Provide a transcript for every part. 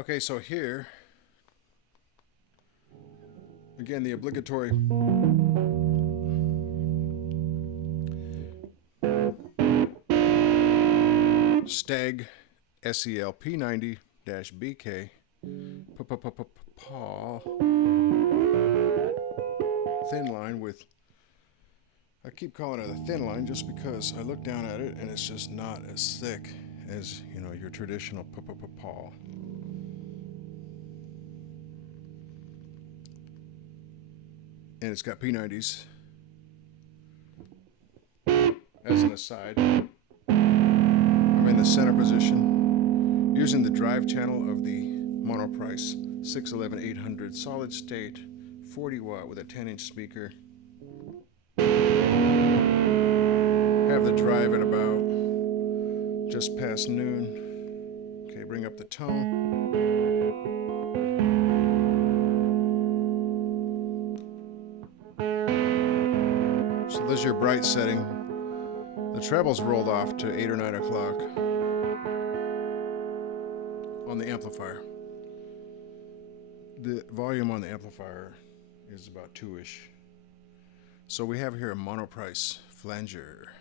Okay, so here, again, the obligatory Stag SEL P90-BK Paul thin line with, I keep calling it a thin line just because I look down at it and it's just not as thick as, you know, your traditional Paul. And it's got P90s. As an aside, I'm in the center position using the drive channel of the Monoprice 611-800 solid state 40 watt with a 10-inch speaker. Have the drive at about just past noon. Okay, bring up the tone. So there's your bright setting. The treble's rolled off to 8 or 9 o'clock on the amplifier. The volume on the amplifier is about 2-ish. So we have here a Monoprice Flanger.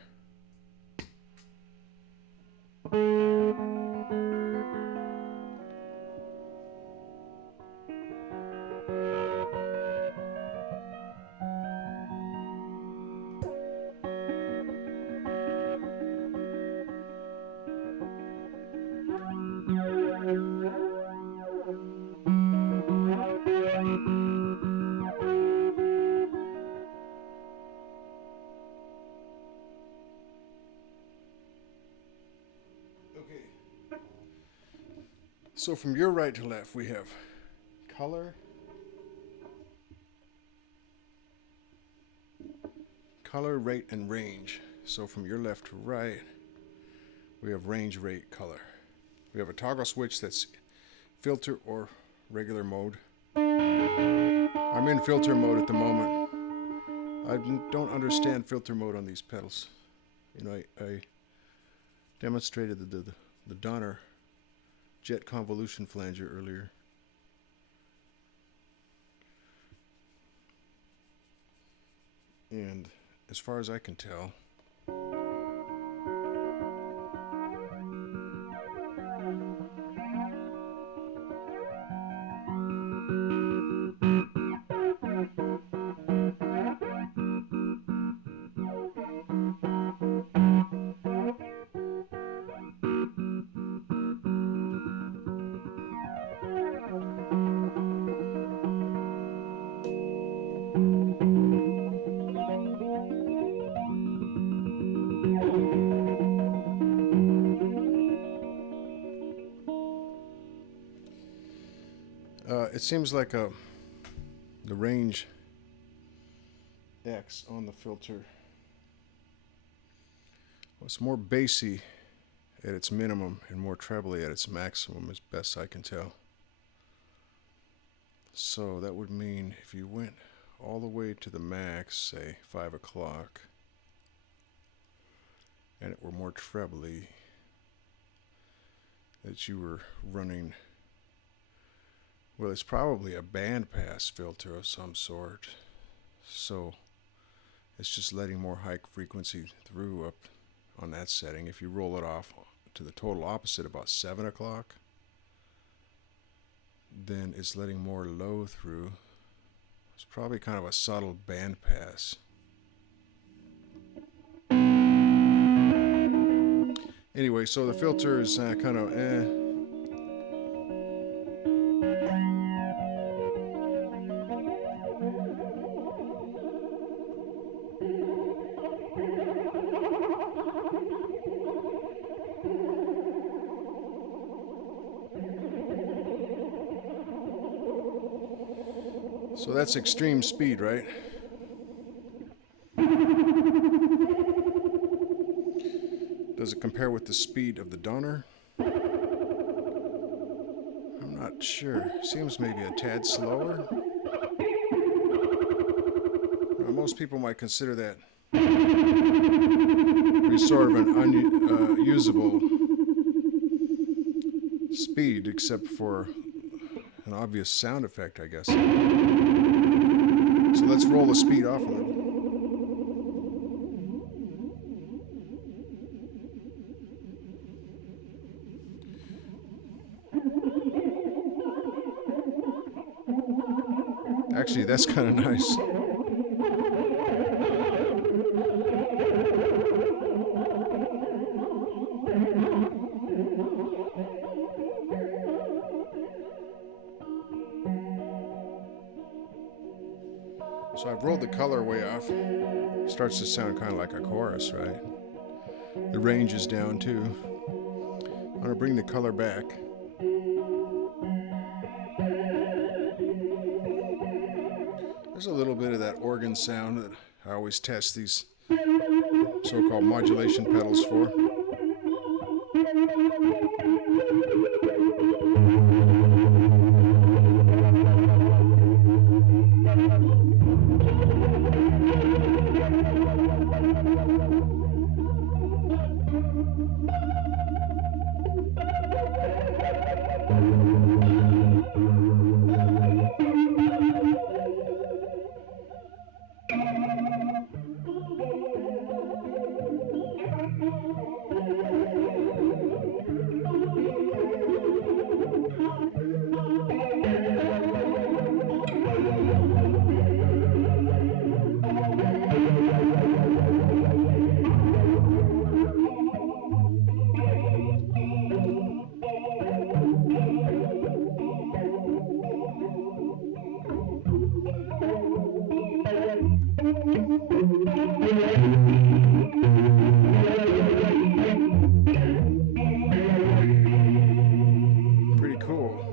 So from your right to left, we have color, rate, and range. So from your left to right, we have range, rate, color. We have a toggle switch that's filter or regular mode. I'm in filter mode at the moment. I don't understand filter mode on these pedals. You know, I demonstrated the Donner jet convolution flanger earlier. And as far as I can tell, it seems like the range X on the filter was more bassy at its minimum and more trebly at its maximum, as best I can tell. So that would mean if you went all the way to the max, say 5 o'clock, and it were more trebly, that you were running, well, it's probably a bandpass filter of some sort. So it's just letting more high frequency through up on that setting. If you roll it off to the total opposite about 7 o'clock, then it's letting more low through. It's probably kind of a subtle bandpass. Anyway, so the filter is kind of So that's extreme speed, right? Does it compare with the speed of the Donner? I'm not sure. Seems maybe a tad slower. Now, most people might consider that be sort of an unusable speed, except for an obvious sound effect, I guess. So let's roll the speed off a little. Actually, that's kind of nice. So I've rolled the color way off. Starts to sound kind of like a chorus, right? The range is down too. I'm going to bring the color back. There's a little bit of that organ sound that I always test these so-called modulation pedals for. Pretty cool.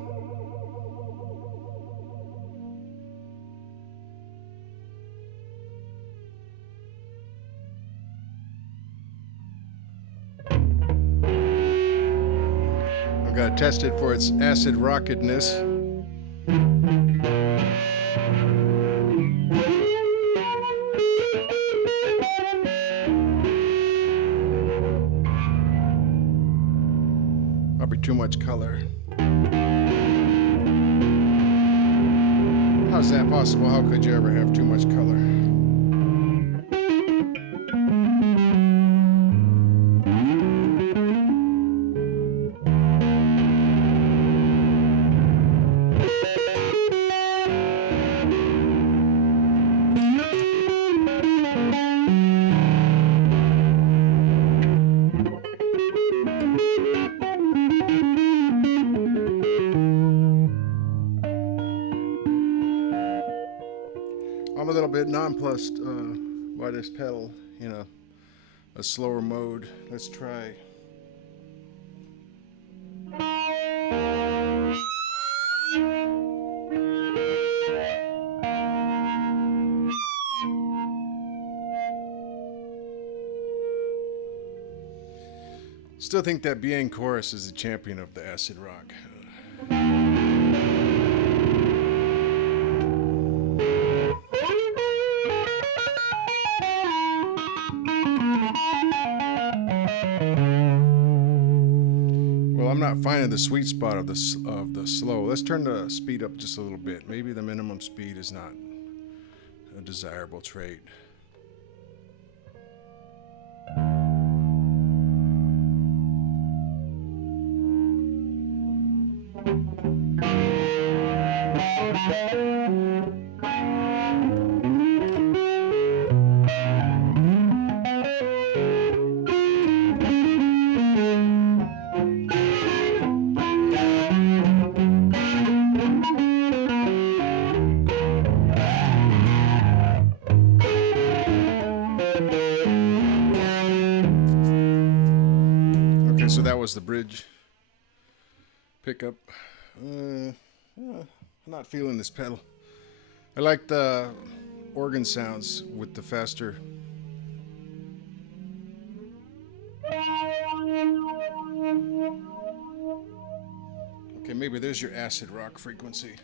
I've got to test it for its acid rocketness. Probably too much color. How's that possible? How could you ever have too much color? I'm a little bit nonplussed by this pedal in a slower mode. Let's try. Still think that Bien chorus is the champion of the acid rock. Well, I'm not finding the sweet spot of the slow. Let's turn the speed up just a little bit. Maybe the minimum speed is not a desirable trait. Okay, so that was the bridge pickup. I'm not feeling this pedal. I like the organ sounds with the faster. Okay, maybe there's your acid rock frequency.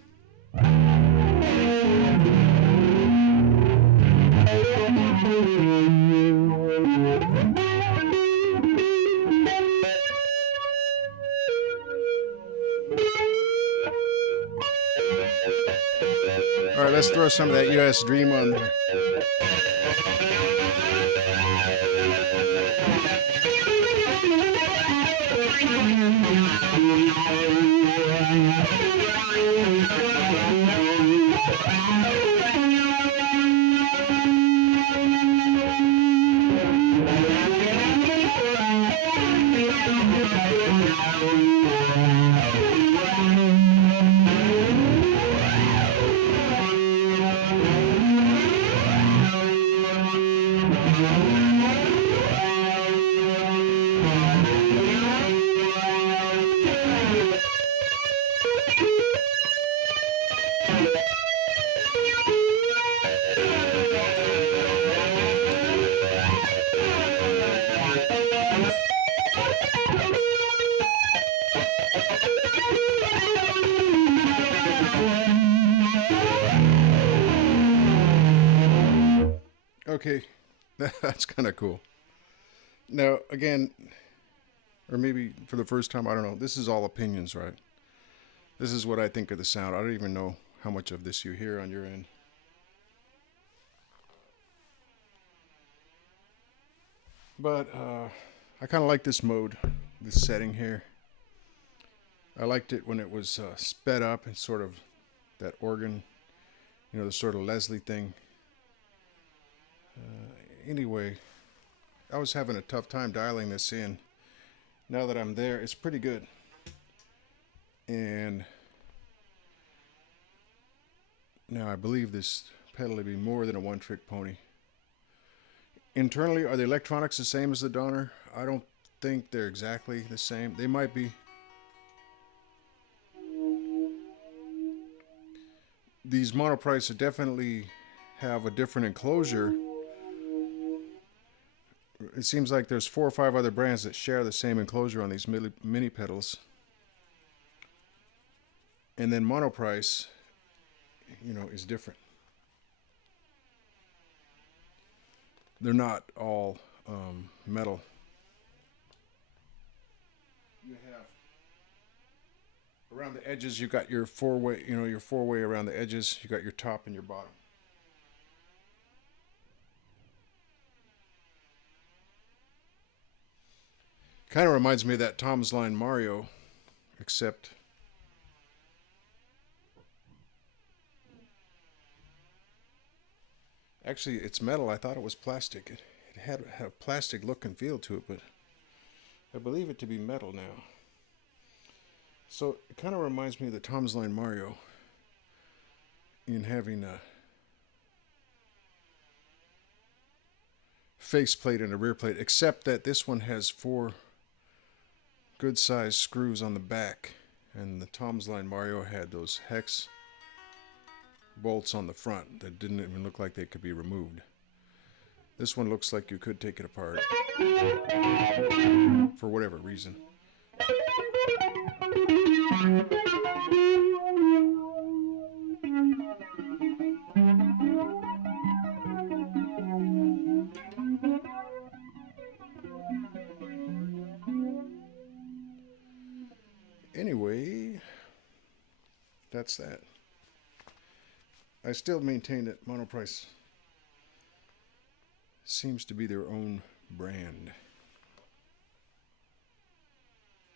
All right, let's throw some of that US Dream on there. Okay, that's kind of cool. Now, again, or maybe for the first time, I don't know. This is all opinions, right? This is what I think of the sound. I don't even know how much of this you hear on your end. But I kind of like this mode, this setting here. I liked it when it was sped up and sort of that organ, you know, the sort of Leslie thing. Anyway, I was having a tough time dialing this in. Now that I'm there, it's pretty good. And now I believe this pedal to be more than a one-trick pony. Internally, are the electronics the same as the Donner? I don't think they're exactly the same. They might be. These Monoprice definitely have a different enclosure. It seems like there's 4 or 5 other brands that share the same enclosure on these mini pedals. And then Monoprice, you know, is different. They're not all metal. You have around the edges, you got your four-way, you know, your four-way around the edges. You got your top and your bottom. Kind of reminds me of that Tom's Line Mario, except actually it's metal. I thought it was plastic. It had a plastic look and feel to it, but I believe it to be metal now. So it kind of reminds me of the Tom's Line Mario in having a faceplate and a rear plate, except that this one has 4 good sized screws on the back, and the Tom's Line Mario had those hex bolts on the front that didn't even look like they could be removed. This one looks like you could take it apart for whatever reason. Anyway, that's that. I still maintain that Monoprice seems to be their own brand.